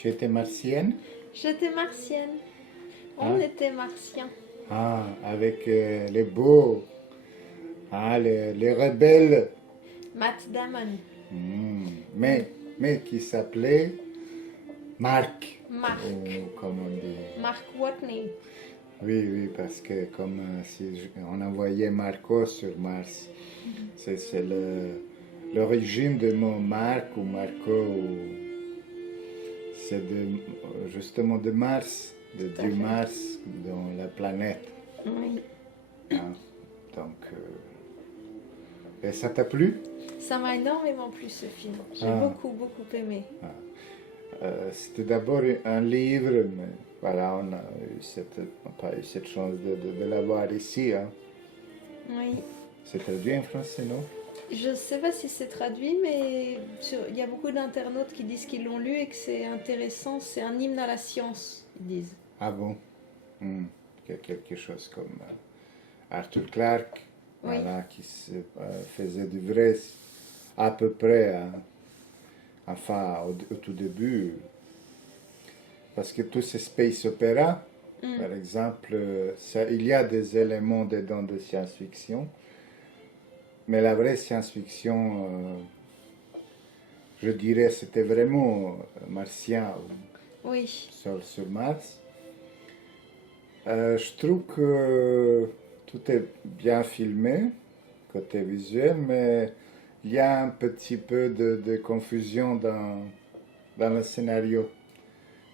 Tu étais martienne? J'étais martienne. On Hein? était martiens. Ah, avec les beaux, les rebelles. Matt Damon. Hmm. Mm. Mais qui s'appelait Marc, Mark. ou comme on dit. Mark Watney. Oui, oui, parce que comme si on envoyait Marco sur Mars, c'est l'origine du mot Marc ou Marco, c'est justement de Mars, de Tout à Dieu fait. Mars dans la planète. Oui. Hein. Donc, et ça t'a plu? Ça m'a énormément plu ce film. J'ai Ah, beaucoup, beaucoup aimé. ah. C'était d'abord un livre, mais voilà, on n'a pas eu cette chance de l'avoir ici. Hein. Oui. C'est traduit en français, non? Je sais pas si c'est traduit, mais il y a beaucoup d'internautes qui disent qu'ils l'ont lu et que c'est intéressant. C'est un hymne à la science, ils disent. Ah bon? Hmm. Quelque chose comme Arthur Clarke, Oui. voilà, qui faisait du vrai à peu près, hein. Enfin, au tout début, parce que tous ces space opéras, Mm. par exemple, il y a des éléments dedans de science-fiction, mais la vraie science-fiction, je dirais, c'était vraiment martien ou Oui. sur Mars. Je trouve que tout est bien filmé, côté visuel, mais il y a un petit peu de confusion dans le scénario.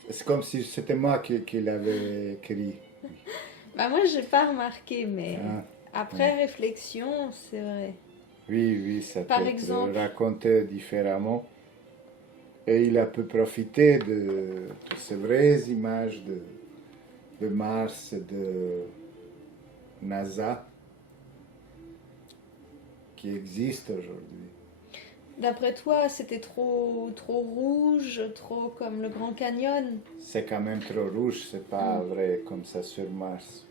C'est comme si c'était moi qui l'avais écrit. Bah moi, j'ai pas remarqué, mais Hein. après Ouais. réflexion, c'est vrai. Oui, oui, ça peut Par être exemple, raconté différemment. Et il a pu profiter de toutes ces vraies images de Mars et de NASA qui existent aujourd'hui. d'après toi, c'était trop rouge, trop comme le Grand Canyon. C'est quand même trop rouge, c'est pas Mm. vrai comme ça sur Mars.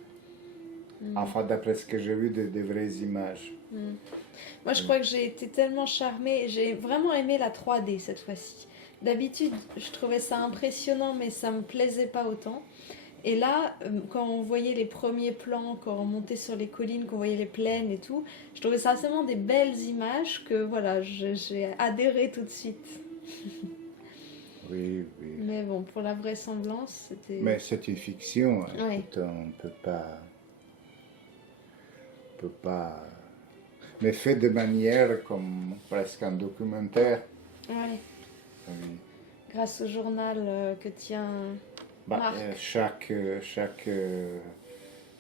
Mm. Enfin, d'après ce que j'ai vu de vraies images. Mm. Moi, je Oui. crois que j'ai été tellement charmée. J'ai vraiment aimé la 3D cette fois-ci. D'habitude, je trouvais ça impressionnant, mais ça me plaisait pas autant. Et là, quand on voyait les premiers plans, quand on montait sur les collines, qu'on voyait les plaines et tout, je trouvais ça tellement des belles images que voilà, j'ai adhéré tout de suite. Oui, oui. Mais bon, pour la vraisemblance, c'était... Mais c'est une fiction, hein. Ouais, Écoute, on peut pas. Mais fait de manière comme presque un documentaire. ouais. Oui. Grâce au journal que tient Bah, Marc. chaque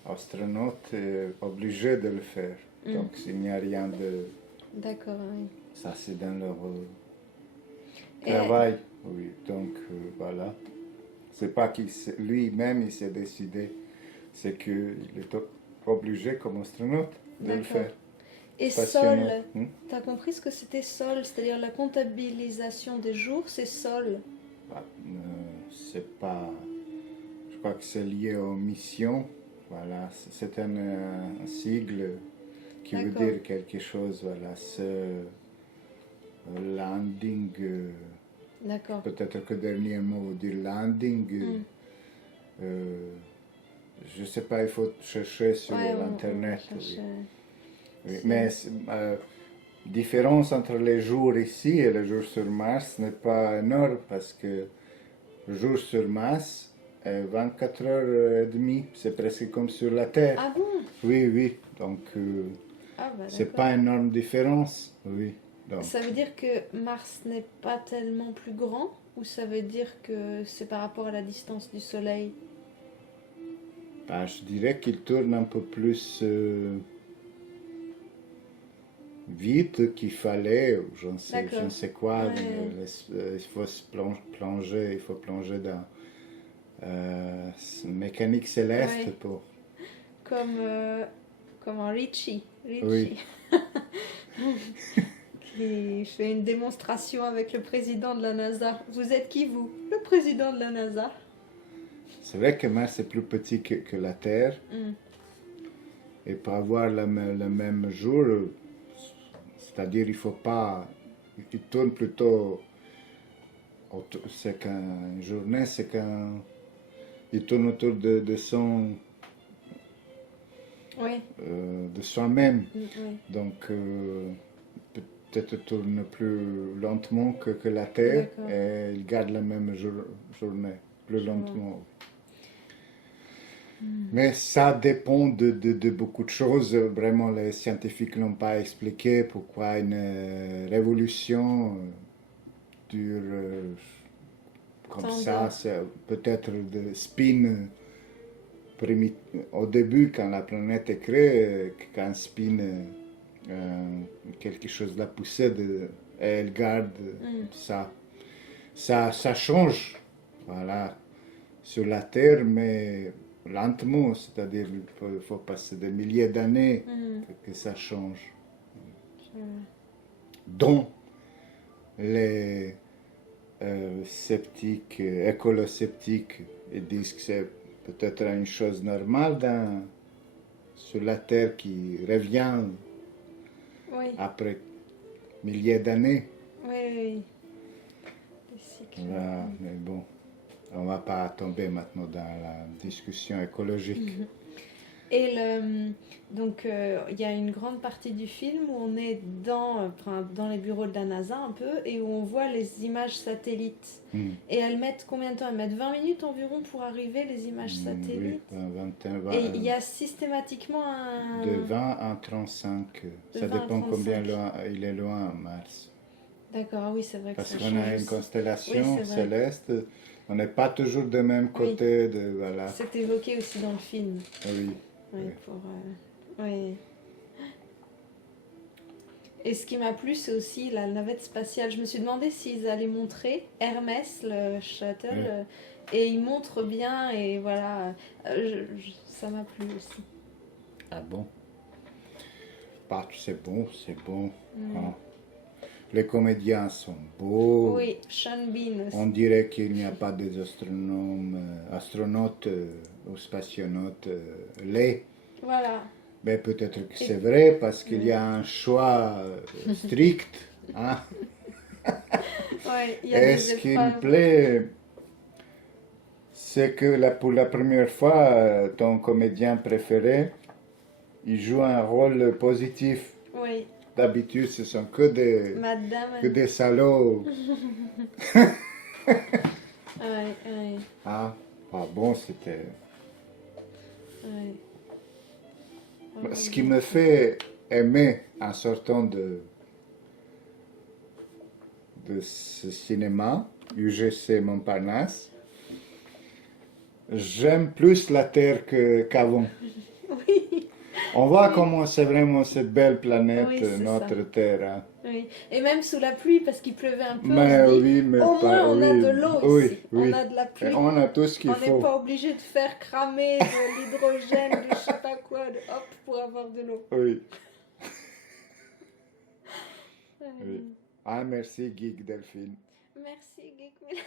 astronaute est obligé de le faire. Mm. Donc, il n'y a rien de. D'accord, oui. Ça, c'est dans leur Et, travail. Oui, donc voilà. C'est pas lui-même, il s'est décidé. C'est qu'il est obligé, comme astronaute, de le d'accord. faire. Et Passionnant. Sol, t'as compris ce que c'était Sol? C'est-à-dire la comptabilisation des jours, c'est Sol. Bah, c'est pas. Je crois que c'est lié aux missions. Voilà, c'est un sigle qui veut D'accord, dire quelque chose. Voilà, c'est landing. d'accord. Peut-être que le dernier mot veut dire landing. Mm. Euh, je sais pas, il faut chercher sur Ouais, on va l'internet. Oui. chercher. Oui. C'est- Mais différence entre les jours ici et les jours sur Mars n'est pas énorme parce que le jour sur Mars est 24 heures et demie. C'est presque comme sur la Terre. Ah bon? Oui, oui. Donc, Ah bah c'est d'accord. pas une énorme différence. Oui. Donc, Ça veut dire que Mars n'est pas tellement plus grand ou ça veut dire que c'est par rapport à la distance du Soleil? bah, je dirais qu'il tourne un peu plus vite qu'il fallait, ou je ne D'accord. sais quoi. Ouais. Il faut se plonger, il faut plonger dans mécanique céleste Ouais. pour. Comme, comme un Richie. Oui, Richie. Qui fait une démonstration avec le président de la NASA. Vous êtes qui, vous? Le président de la NASA. c'est vrai que Mars est plus petit que la Terre, Mm. et pour avoir le même jour, c'est-à-dire il faut pas. Il tourne plutôt C'est qu'une journée, c'est qu'un... Il tourne autour Oui. De soi-même. Oui. Donc, peut-être tourne plus lentement que la Terre D'accord. et il garde la même journée, plus Je vois. lentement. Mais ça dépend de beaucoup de choses. Vraiment, les scientifiques n'ont pas expliqué pourquoi une révolution dure comme Tant ça. de- C'est peut-être de spin au début, quand la planète est créée, quand spin quelque chose l'a poussée, et elle garde ça. Ça change, voilà, sur la Terre, mais lentement, c'est-à-dire il faut passer des milliers d'années que ça change. Je vois. Dont les sceptiques, écolo-sceptiques, ils disent que c'est peut-être une chose normale sur la Terre qui revient Oui. après milliers d'années. Oui, oui. Les cycles. Voilà, mais bon, on ne va pas tomber maintenant dans la discussion écologique. Et donc, il y a une grande partie du film où on est dans les bureaux de la NASA un peu et où on voit les images satellites. Et elles mettent combien de temps? Elles mettent 20 minutes environ pour arriver, les images Oui, satellites. 21, Et il y a systématiquement de 20 à 35. De Ça 20 à dépend combien 35. il est loin, Mars. D'accord, ah oui, c'est vrai que Parce ça qu'on change a une aussi. constellation Oui, c'est vrai. céleste, on n'est pas toujours du même côté de... Voilà. C'est évoqué aussi dans le film. Oui. Oui, Oui. oui. Et ce qui m'a plu, c'est aussi la navette spatiale. Je me suis demandé s'ils allaient montrer Hermès, le shuttle, Oui. et ils montrent bien, et voilà, ça m'a plu aussi. Ah bon? Bah, c'est bon, c'est bon. Mm. Hein. Les comédiens sont beaux. Oui, Sean Bean aussi. On dirait qu'il n'y a pas des astronautes ou spationautes laids. Voilà. Mais peut-être que c'est vrai parce qu'il y a un choix strict. Hein. Ouais, il y a Et des ce qui me épreuves. plaît, c'est que pour la première fois, ton comédien préféré, il joue un rôle positif. Oui, D'habitude, ce sont que Madame. des salauds. Ouais. Ah, ah bon, c'était... Ouais. Ce qui me fait aimer en sortant de ce cinéma, UGC Montparnasse, j'aime plus la Terre qu'avant. Oui, On voit comment c'est vraiment cette belle planète, Oui, c'est notre ça. Terre. Hein. oui. Et même sous la pluie, parce qu'il pleuvait un peu, on Mais se dit, oui, mais au pas, moins on a oui, de l'eau oui, ici. oui. On a de la pluie. Et on a tout ce qu'il On n'est faut. pas obligé de faire cramer de l'hydrogène, de je sais pas quoi, hop, pour avoir de l'eau. Oui. Oui. Ah, merci, Geek Delphine. Merci, Geek Mila.